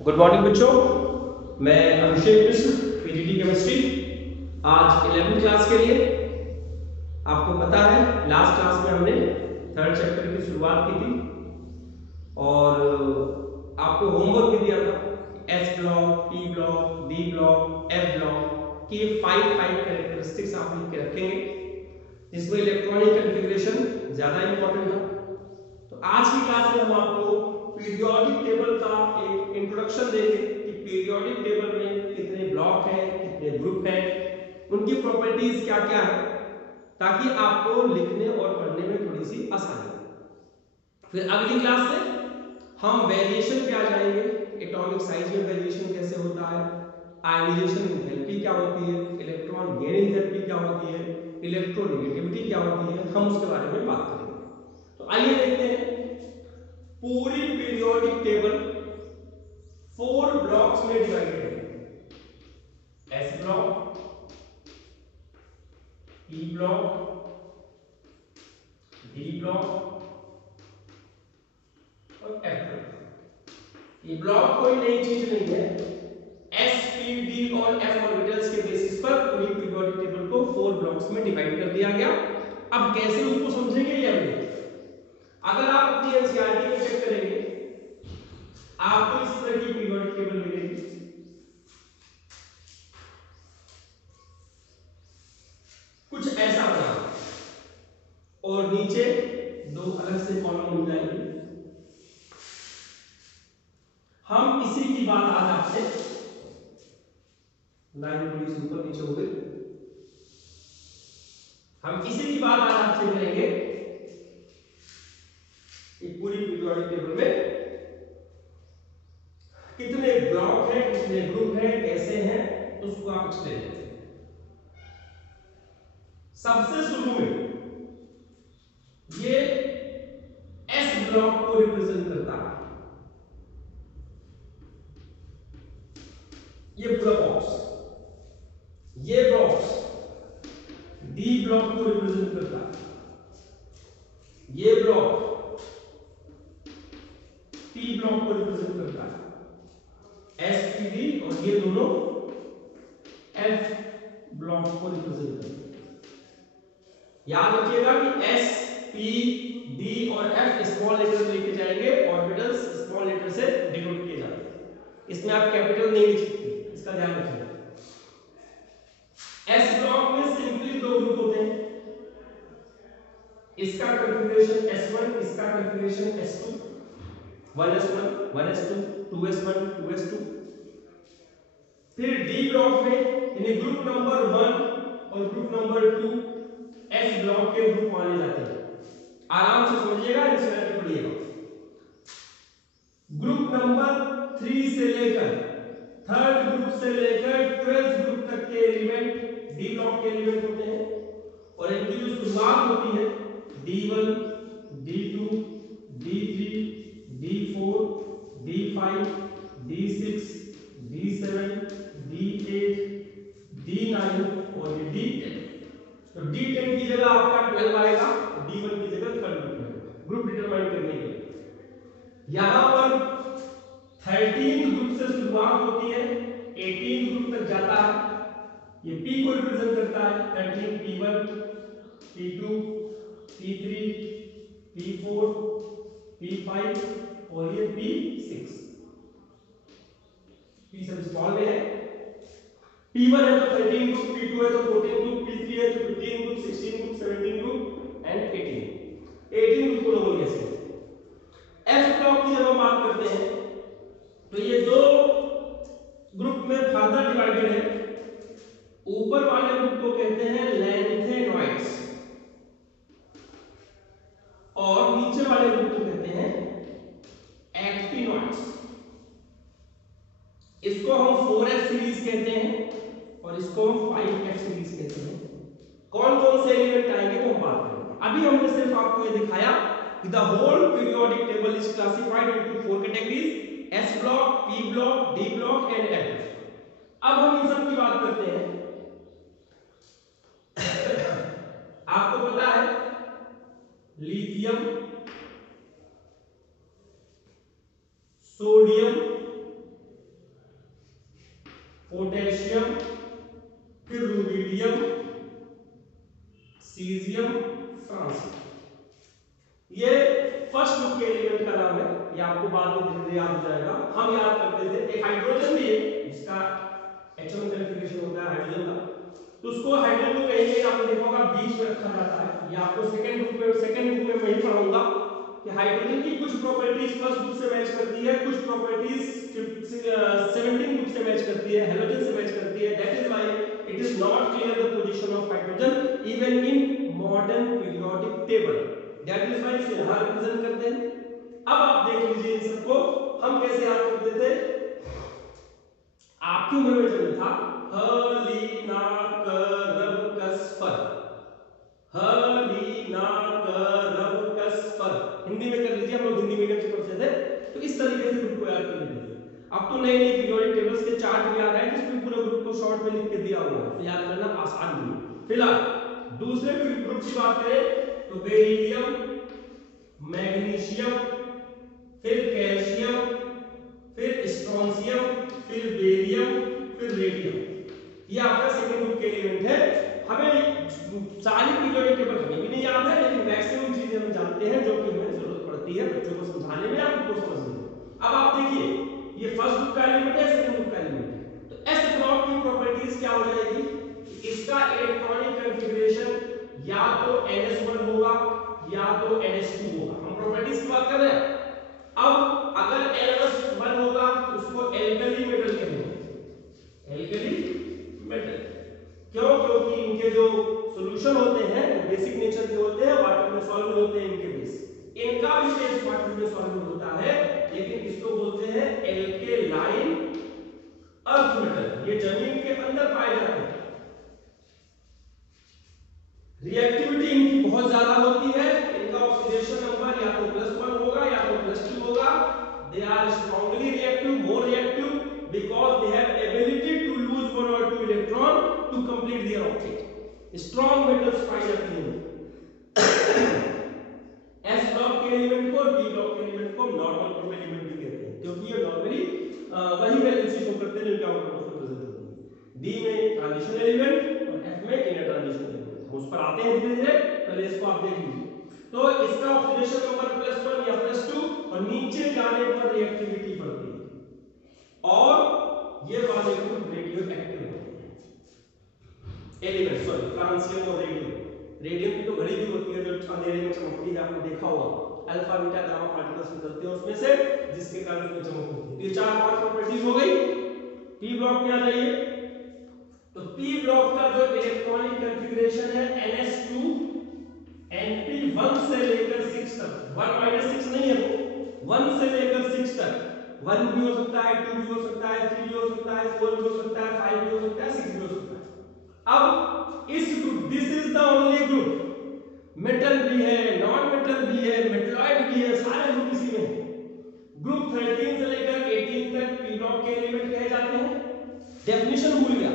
Good morning बच्चों, मैं अभिषेक मिश्र, PGT chemistry. आज 11वीं क्लास के लिए आपको पता है लास्ट क्लास में हमने थर्ड चैप्टर की शुरुआत की थी और आपको होमवर्क भी दिया था। S block, P block, D block, F block की 5 कैरेक्टरिस्टिक्स आप लिख के रखेंगे, जिसमें इलेक्ट्रॉनिक कॉन्फ़िगरेशन ज्यादा इंपॉर्टेंट था। तो आज की क्लास में हम आपको पीरियोडिक टेबल का एक इंट्रोडक्शन देंगे कि पीरियोडिक टेबल में कितने ब्लॉक हैं, कितने ग्रुप हैं, उनकी प्रॉपर्टीज क्या क्या है, ताकि आपको लिखने और पढ़ने में थोड़ी सी आसानी हो। फिर अगली क्लास से हम वेरिएशन पे आ जाएंगे। एटॉमिक साइज में वेरिएशन कैसे होता है, आयनाइजेशन एंथैल्पी क्या होती है, इलेक्ट्रॉन गेन एंथैल्पी क्या होती है, इलेक्ट्रोनेगेटिविटी क्या होती है, हम उसके बारे में बात करेंगे। तो आइए देखते हैं पूरी पीरियोडिक टेबल 4 ब्लॉक्स में डिवाइडेड है। S block, E block, D block और एफ ब्लॉक। ये ब्लॉक कोई नई चीज नहीं है। एस, पी, डी और एफ ऑर्बिटल्स के बेसिस पर पूरी पीरियोडिक टेबल को 4 ब्लॉक्स में डिवाइड कर दिया गया। अब कैसे उसको समझेंगे ये अभी। अगर आप अपनी एनसीईआरटी में चेक करेंगे, आपको इस तरह की पीरियोडिक टेबल मिलेगी। कुछ ऐसा बना और नीचे 2 अलग से कॉलम मिल जाएंगे। हम इसी की बात आज आपसे, लाइन थोड़ी सी ऊपर नीचे हो गई, हम इसी की बात आज आपसे करेंगे कि पूरी पीरियोडिक टेबल में कितने ब्लॉक हैं, कितने ग्रुप हैं, कैसे हैं, उसको आप एक्सप्लेन करेंगे। सबसे शुरू में ये एस ब्लॉक को रिप्रेजेंट करता है, ये पूरा बॉक्स। ये बॉक्स डी ब्लॉक को रिप्रेजेंट करता है, ये ब्लॉक टी ब्लॉक को रिप्रेजेंट करता है, एस पी डी, और ये दोनों एफ ब्लॉक को रिप्रेजेंट करते हैं। याद रखिएगा कि एस, पी, डी और एफ स्मॉल लेटर में लिखे जाएंगे, ऑर्बिटल्स स्मॉल लेटर से डिनोट किए जाते हैं। इसमें आप कैपिटल नहीं लिख सकते, इसका ध्यान रखिएगा। एस ब्लॉक में सिंपली 2 ग्रुप होते हैं, इसका कॉन्फ़िगरेशन S1, इसका configuration S2, 1s1, 1s2, 2s1, 2s2। फिर डी ब्लॉक में यानी ग्रुप नंबर 1 और ग्रुप नंबर 2 एस ब्लॉक के ग्रुप माने जाते हैं। आराम से समझिएगा, एनसीईआरटी पढ़िएगा। ग्रुप नंबर 3 से लेकर थर्ड ग्रुप से लेकर 12th ग्रुप तक के एलिमेंट डी ब्लॉक के एलिमेंट होते हैं, और इनकी जो शुरुआत होती है D1, D2, D3, D4, D5, D6, D7, D8, D9 और ये D10। तो D10 की जगह आपका 12 आएगा, D1 की जगह 12 ग्रुप डिटरमाइन करने के लिए। यहां पर 13 ग्रुप से शुरुआत होती है, 18 ग्रुप तक जाता है। ये P को रिप्रेजेंट करता है, 13 P1, P2, P3, P4, P5 और ये P6। P सब स्मॉल में है। P1 है तो 13 ग्रुप, P2 है तो 14 ग्रुप, P3 है तो 15 group, 16 group, 17 group and 18 group को लोग कैसे। F ब्लॉक की जब हम बात करते हैं तो ये 2 ग्रुप में फर्दर डिवाइडेड है। ऊपर वाले ग्रुप को कहते हैं लैंथेनॉइड्स और नीचे वाले ग्रुप को कहते हैं एक्टिनॉइड्स। इसको हम 4f सीरीज कहते हैं और इसको हम 5f सीरीज कहते हैं। कौन कौन से एलिमेंट आएंगे वो हम बात करेंगे। अभी हमने सिर्फ आपको ये दिखाया कि the whole periodic table is classified into 4 categories, S block, P block, D block and F block. अब हम इन सब की बात करते हैं। आपको पता है लिथियम, सोडियम, पोटेशियम, फिर रुबिडियम, सीजियम, फ्रांसियम। ये फर्स्ट ग्रुप के एलिमेंट का नाम है, ये आपको बाद में धीरे धीरे याद हो जाएगा। हम याद करते थे एक हाइड्रोजन भी है जिसका एटॉमिक कॉन्फ़िगरेशन होता है हाइड्रोजन का, तो उसको हाइड्रोजन को कहीं कहीं आपने देखा होगा बीच में रखा जाता है। ये आपको सेकंड ग्रुप में मैं ही पढ़ाऊंगा कि हाइड्रोजन की कुछ प्रॉपर्टीज फर्स्ट ग्रुप से मैच करती है, कुछ प्रॉपर्टीज 17 ग्रुप से मैच करती है, हैलोजन से मैच करती है। That is why it is not clear the position of hydrogen even in modern periodic table. That is why इसे यहां रिप्रेजेंट करते हैं। अब आप देख लीजिए इन सबको हम कैसे याद करते थे। आपकी उम्र में जब था हिंदी में कर लीजिए, हम लोग हिंदी मीडियम से पढ़ते थे, तो इस तरीके से ग्रुप को याद कर लीजिए। अब तो नई नई पीरियोडिक टेबल्स के चार्ट भी आ रहे हैं जिसमें पूरे ग्रुप को शॉर्ट में लिख के दिया हुआ है, तो याद करना आसान भी है। फिलहाल दूसरे ग्रुप की बात करें तो बेरिलियम, मैग्नीशियम, फिर कैल्शियम, फिर स्ट्रोंशियम, फिर बेरियम, फिर रेडियम। ये आपका सेकंड ग्रुप के एलिमेंट है। हमें सारी पीरियोडिक टेबल हमें भी नहीं याद है, लेकिन मैक्सिमम चीजें हम जानते हैं जो कि हमें जरूरत पड़ती है बच्चों को समझाने में, आपको समझने में। अब आप देखिए ये फर्स्ट ग्रुप का एलिमेंट है, सेकंड ग्रुप का एलिमेंट है, तो एस ब्लॉक की प्रॉपर्टीज क्या हो जाएगी? इसका इलेक्ट्रॉनिक कॉन्फ़िगरेशन या तो NS1 होगा या तो NS2 होगा। हम प्रॉपर्टीज की बात कर रहे हैं। अब अगर NS1 होगा तो उसको एल्कली मेटल कहेंगे, एल्कली मेटल। क्यों? क्योंकि इनके जो सॉल्यूशन होते हैं वो बेसिक नेचर के होते हैं, वाटर में सॉल्युबल होते हैं इनके बेस। इनका भी बेस वाटर में सॉल्युबल होता है, लेकिन इसको बोलते हैं एल्केलाइन अर्थ मेटल। ये जमीन के अंदर पाए जाते हैं। रिएक्टिविटी इनकी बहुत ज्यादा होती है। इनका ऑक्सीडेशन नंबर या तो +1 होगा या तो +2 होगा। They are strongly reactive, more reactive, because they have ability to lose 1 or 2 electron to complete their object. Strong metals पाई जाती हैं। एस ब्लॉक के एलिमेंट को, डी ब्लॉक के एलिमेंट को नॉर्मल ग्रुप एलिमेंट भी कहते हैं, क्योंकि ये नॉर्मली वही वैलेंसी शो करते हैं जो इनके आउटपुट में प्रेजेंट होती है। डी में ट्रांजिशन एलिमेंट और एफ में इनर ट्रांजिशन एलिमेंट। हम उस पर आते हैं धीरे धीरे, पहले इसको आप देख लीजिए। तो इसका ऑक्सीडेशन नंबर +1 या +2 और नीचे जाने पर रिएक्टिविटी बढ़ती है और ये वाले ग्रुप रेडियो एक्टिव होते हैं। एलिमेंट सॉरी फ्रांसियम और रेडियम। रेडियम की तो घड़ी भी होती है जो अंधेरे में चमकती है, आपने देखा होगा। अल्फा बीटा गामा पार्टिकल्स निकलते हैं उसमें से, जिसके कारण उसमें चमक होती है। ये 4-5 प्रॉपर्टीज हो गई। पी ब्लॉक में आ जाइए, तो पी ब्लॉक का जो इलेक्ट्रॉनिक कॉन्फ़िगरेशन है NS2 Np 1 से लेकर 6 तक। 1 - 6 नहीं है, 1 से लेकर 6 तक। 1 भी हो सकता है, 2 भी हो सकता है, 3 भी हो सकता है, 4 भी हो सकता है, 5 भी हो सकता है, 6 भी हो सकता है। अब इस group, this is the only group, metal भी है, नॉन मेटल भी है, मेटलॉइड भी है, सारे ग्रुप इसी में है। ग्रुप 13 से लेकर 18 तक पी ब्लॉक के एलिमेंट कहे जाते हैं। डेफिनेशन भूल गया।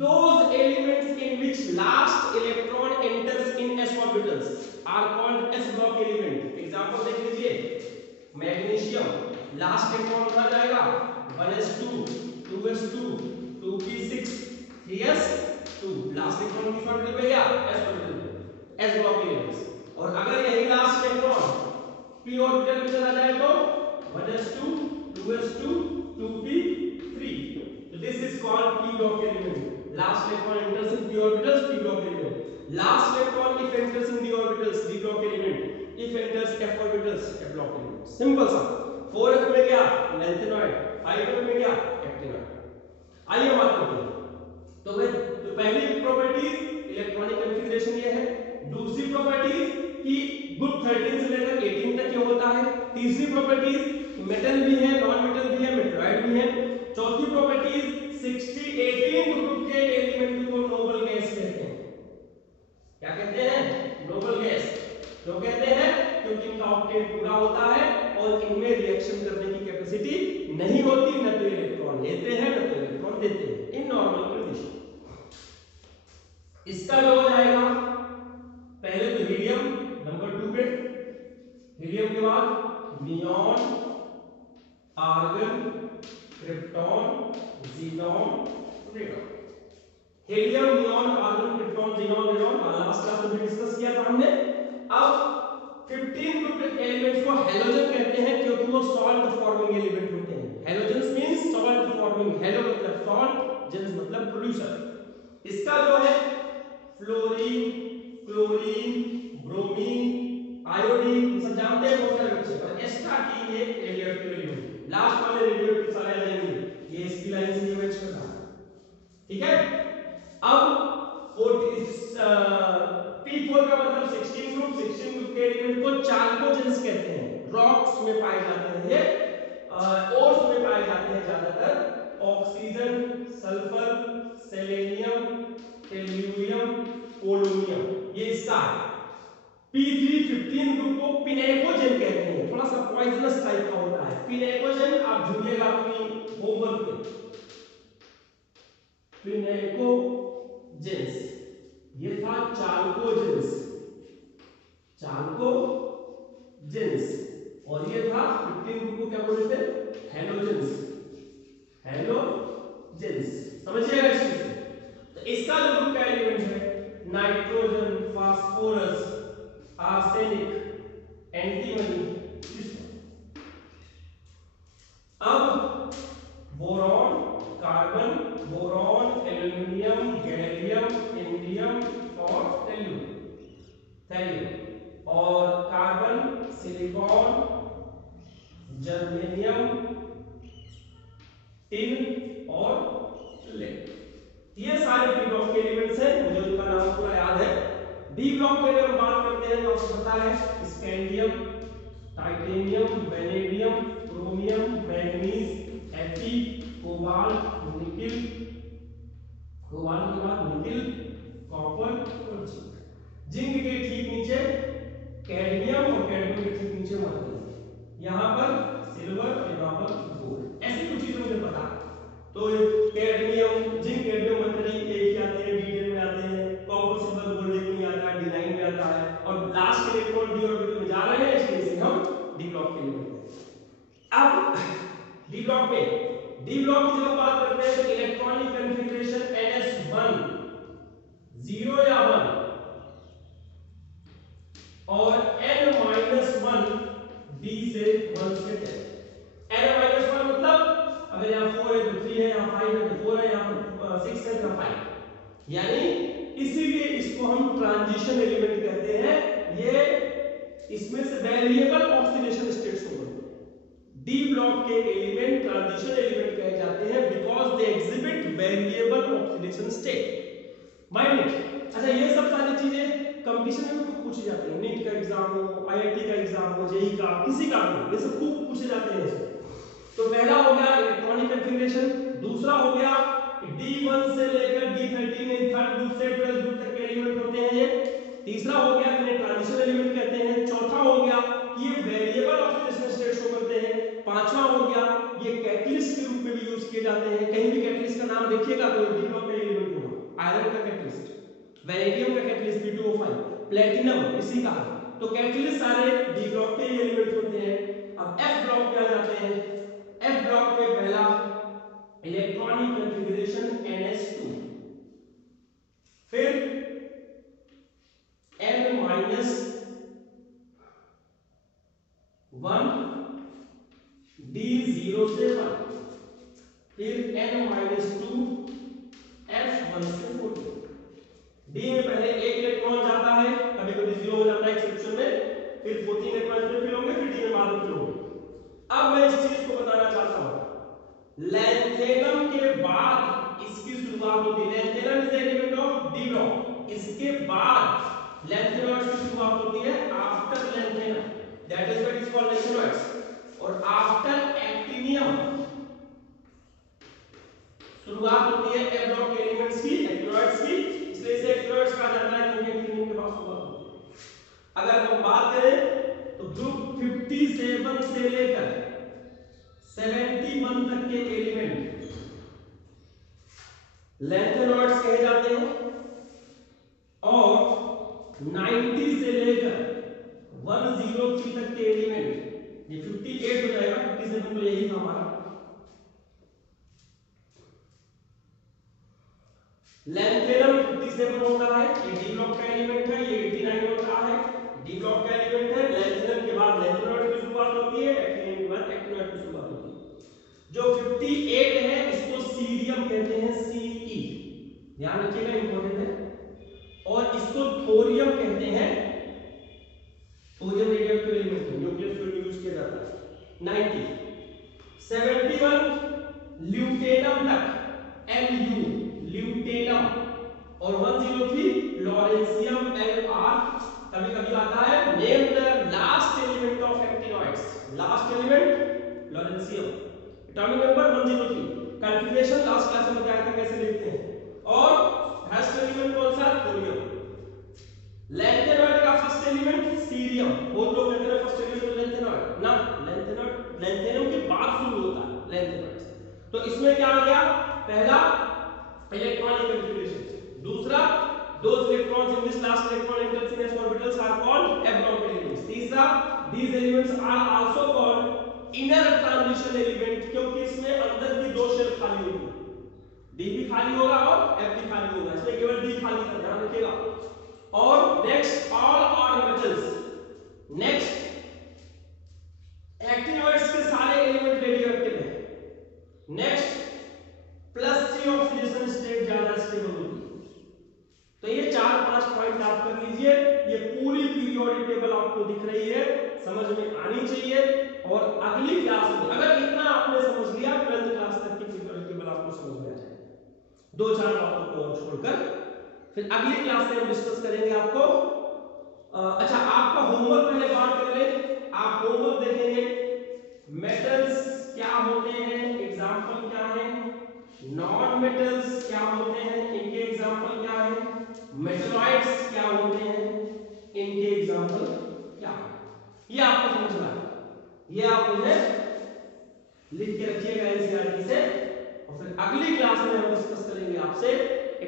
Those elements in which last electron enters in s orbitals are called s block element। Example देख लीजिए, मैग्नीशियम लास्ट इलेक्ट्रॉन कहां जाएगा? 1s2 2s2 2p6 3s2 last electron किस ऑर्बिटल पे गया? s ऑर्बिटल पे, s ब्लॉक एलिमेंट्स। और अगर यही लास्ट इलेक्ट्रॉन p ऑर्बिटल में चला जाए तो 1s2 2s2 2p3, so this is called p block element। last electron enters in p orbitals, p block element। last electron if enters in d orbitals, d block element। if enters f orbitals, f block element। Simple सा। 4f में गया lanthanoid, 5f में गया actinoid. आइए बात करते हैं। तो पहली प्रॉपर्टी इलेक्ट्रॉनिक कॉन्फ़िगरेशन ये है। दूसरी प्रॉपर्टी कि ग्रुप 13 से लेकर 18 तक ये होता है। तीसरी प्रॉपर्टी मेटल भी है, नॉन मेटल भी है, मेटलॉइड भी है। चौथी प्रॉपर्टी 18 ग्रुप के एलिमेंट को नोबल गैस कहते हैं। क्या कहते हैं? Noble gas. क्यों कहते हैं? क्योंकि इनका ऑक्टेट पूरा होता है और इनमें रिएक्शन करने की कैपेसिटी नहीं होती, न तो इलेक्ट्रॉन लेते हैं न तो इलेक्ट्रॉन देते हैं इन नॉर्मल कंडीशन। इसका जो हो जाएगा, पहले तो हीलियम नंबर 2 पे, हीलियम के बाद नियॉन, आर्गन, क्रिप्टॉन, जीवन। xenon, radon। Helium, neon, argon, krypton, xenon, radon last class में डिस्कस किया था हमने। अब 15 ग्रुप एलिमेंट्स को हैलोजन कहते हैं क्योंकि वो सॉल्ट फॉर्मिंग एलिमेंट होते हैं। Halogens means salt forming, hello मतलब सॉल्ट, जेन्स मतलब प्रोड्यूसर। इसका जो है फ्लोरीन, क्लोरीन, ब्रोमीन, आयोडीन सब जानते हैं बहुत सारे बच्चे। और एस्टाटीन ये रेडियोएक्टिव एलिमेंट, लास्ट वाले रेडियोएक्टिव सारे आ जाएंगे, ये इसकी लाइन से ये मैच कर रहा है, ठीक है। अब P4 का मतलब 16 ग्रुप, 16 ग्रुप के एलिमेंट को चाल्कोजेंस कहते हैं। रॉक्स में पाए जाते हैं ये, ओर्स में पाए जाते हैं ज्यादातर। Oxygen, sulphur, selenium, tellurium, polonium, ये इसका है। P3 15 ग्रुप को पिनेकोजेन कहते हैं, थोड़ा सा पॉइजनस टाइप का होता है पिनेकोजेन। आप ढूंढिएगा अपनी होमवर्क में, पिनेकोजेंस, ये था चाल्कोजेंस, चाल्कोजेंस। और ये था 15 ग्रुप को क्या बोलते थे, हैलोजेंस, हैलोजेंस। समझिएगा इस चीज को। तो इसका जो ग्रुप का एलिमेंट है नाइट्रोजन, फास्फोरस, आर्सेनिक, एंटीमनी। अब boron, carbon, boron, aluminium, gallium, indium और थैलियम। और कार्बन, सिलिकॉन, जर्मेनियम, टिन और लेड। ये सारे डी ब्लॉक के एलिमेंट्स हैं, मुझे उनका नाम पूरा याद है। डी ब्लॉक में अगर बात करते हैं तो आपको पता है scandium, titanium, vanadium, chromium, manganese, Fe, cobalt, nickel, cobalt के बाद निकिल, कॉपर और जिंक। जिंक के ठीक नीचे कैडमियम और कैडमियम के ठीक नीचे मर्क्यूरी। यहां पर सिल्वर और यहां पर गोल्ड। ऐसी कुछ चीजें मुझे पता है। तो कैडमियम, जिंक, कैडमियम, मर्क्यूरी एक ही आते हैं, D10 में आते हैं। कॉपर, सिल्वर, गोल्ड एक में आता है, D9 में आता है। और लास्ट के इलेक्ट्रॉन डी ऑर्बिटल में जा रहे हैं, इसलिए इसे हम डी ब्लॉक के लिए कहते हैं। अब डी ब्लॉक में, डी ब्लॉक की जब बात करते हैं तो इलेक्ट्रॉनिक कॉन्फ़िगरेशन NS1 0 या 1 और N-1 D से 1 से 10। N-1 मतलब अगर यहाँ 4 है तो 3 है, यहाँ 5 है तो 4 है, यहाँ 6 है तो 5। यानी इसीलिए इसको हम ट्रांजिशन एलिमेंट कहते हैं। ये इसमें से वेरिएबल ऑक्सीडेशन स्टेट्स को बोलते हैं। डी ब्लॉक के एलिमेंट ट्रांजिशन एलिमेंट कहे जाते हैं because they exhibit variable oxidation state. Mind it. अच्छा, ये सब सारी चीजें कंपटीशन में खूब पूछी जाती है। नीट का एग्जाम हो, IIT का एग्जाम हो, जेई का, किसी का भी, ये सब खूब पूछे जाते हैं इसमें। तो पहला हो गया इलेक्ट्रॉनिक कॉन्फ़िगरेशन, दूसरा हो गया D1 से लेकर D13 में थर्ड ग्रुप से 12 ग्रुप तक के एलिमेंट होते हैं ये। तीसरा हो गया इन्हें ट्रांजिशन एलिमेंट कहते हैं। चौथा हो गया ये वेरिएबल ऑक्सीडेशन स्टेट शो करते हैं। पांचवा हो गया ये कैटलिस्ट के रूप में भी यूज किए जाते हैं। कहीं भी कैटलिस्ट का नाम देखिएगा तो डी ब्लॉक का एलिमेंट होगा। आयरन का कैटलिस्ट, वैनेडियम का कैटलिस्ट P2O5, प्लेटिनम इसी का। तो कैटलिस्ट सारे डी ब्लॉक के एलिमेंट होते हैं। अब F ब्लॉक पे आ जाते हैं। F ब्लॉक में पहला इलेक्ट्रॉनिक कॉन्फ़िगरेशन NS2, फिर N-1 D0 से 1, फिर N-2 F1 से 14। डी में पहले एक इलेक्ट्रॉन जाता है, कभी कभी 0 हो जाता है एक्सेप्शन में, फिर 14 इलेक्ट्रॉन में फिल होंगे, फिर डी में बाद में फिल होंगे। अब मैं इस चीज को बताना चाहता हूं, लैंथेनम के बाद इसकी शुरुआत होती है। Lanthanum is the element of D block. इसके बाद लैंथेनॉइड्स की शुरुआत होती है after lanthanum, that is what is called lanthanoids. और आफ्टर एक्टिनियम शुरुआत होती है एफ ब्लॉक के एलिमेंट्स की, एक्टिनॉइड्स की। इसलिए इसे एक्टिनॉइड्स कहा जाता है क्योंकि एक्टिनियम के बाद शुरुआत होती है। अगर हम बात करें तो ग्रुप 57 से लेकर 71 तक के एलिमेंट लैंथेनॉइड्स कहे जाते हैं। और 90 से लेकर 103 तक के एलिमेंट, ये 58 हो जाएगा, 57 तो यही था हमारा, लैंथेनम 57 होता है, ये डी ब्लॉक का एलिमेंट है, ये 89 होता है, डी ब्लॉक का एलिमेंट है। लैंथेनम के बाद लैंथेनॉइड की शुरुआत होती है, एक्टिनियम के बाद एक्टिनॉइड की शुरुआत होती है। जो 58 है इसको सीरियम कहते हैं, सीई, ध्यान रखिएगा, इंपॉर्टेंट है। और इसको थोरियम कहते हैं, थोरियम रेडियोएक्टिव एलिमेंट है, न्यूक्लियस फ्यूल यूज किया जाता है। 90 71 ल्यूटेनम तक, Lu ल्यूटेनम, और 103 लॉरेंशियम Lr। कभी कभी आता है name the last element of actinoids, last element lawrencium, atomic number 103। Configuration last class में बताया था कैसे लिखते हैं। और फर्स्ट एलिमेंट कौन सा, थोरियम। लैंथेनॉइड का फर्स्ट एलिमेंट सीरियम, बहुत लोग कहते हैं फर्स्ट एलिमेंट लैंथेनॉइड, ना, लैंथेनॉइड लैंथेनम के बाद शुरू होता है लैंथेनॉइड। तो इसमें क्या आ गया, पहला इलेक्ट्रॉनिक कॉन्फ़िगरेशन, दूसरा those electrons in this last electron interference orbitals are called abnormal elements, तीसरा these elements are also called inner transition element, क्योंकि इसमें अंदर की दो शेल खाली होगी, D भी खाली होगा और F भी खाली होगा, इसमें केवल D खाली है, ध्यान रखिएगा। और next all orbitals, next actinoids के सारे एलिमेंट रेडियोएक्टिव है। नेक्स्ट +3 ऑक्सीडेशन स्टेट ज्यादा स्टेबल होगी। तो ये 4-5 पॉइंट आप कर लीजिए, ये पूरी पीरियोडिक टेबल आपको दिख रही है, समझ में आनी चाहिए। और अगली क्लास में अगर इतना आपने समझ लिया, 12th क्लास तक की पीरियोडिक टेबल आपको समझ में आ जाएगी, 2-4 बातों को और छोड़कर। फिर अगली क्लास में हम डिस्कस करेंगे आपको अच्छा, आपका होमवर्क पहले बात कर लें। आप होमवर्क देखेंगे, मेटल्स क्या होते हैं, एग्जांपल क्या है, नॉन मेटल्स क्या होते हैं, इनके एग्जांपल क्या है, मेटलॉइड्स क्या होते हैं, इनके एग्जांपल क्या है, ये आपको समझना है। ये आप मुझे लिख के रखिएगा एनसीईआरटी से। और फिर अगली क्लास में हम डिस्कस करेंगे आपसे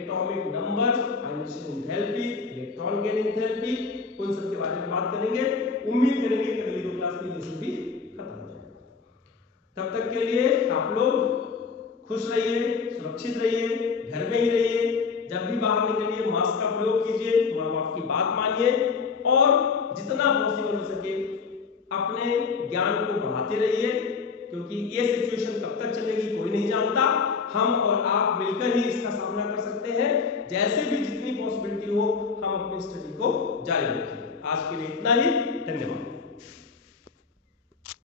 एटॉमिक नंबर, आयनीकरण एंथैल्पी, इलेक्ट्रॉन गेन एंथैल्पी, उन सब के बारे में बात करेंगे। उम्मीद करेंगे कि अगली 2 क्लास में ये सब भी खत्म हो जाएगा। तब तक के लिए आप लोग खुश रहिए, सुरक्षित रहिए, घर में ही रहिए। जब भी बाहर निकलिए मास्क का प्रयोग कीजिए, माँ बाप की बात मानिए, और जितना पॉसिबल हो सके अपने ज्ञान को बढ़ाते रहिए, क्योंकि ये सिचुएशन कब तक चलेगी कोई नहीं जानता। हम और आप मिलकर ही इसका सामना कर सकते हैं। जैसे भी जितनी पॉसिबिलिटी हो हम अपनी स्टडी को जारी रखें। आज के लिए इतना ही, धन्यवाद।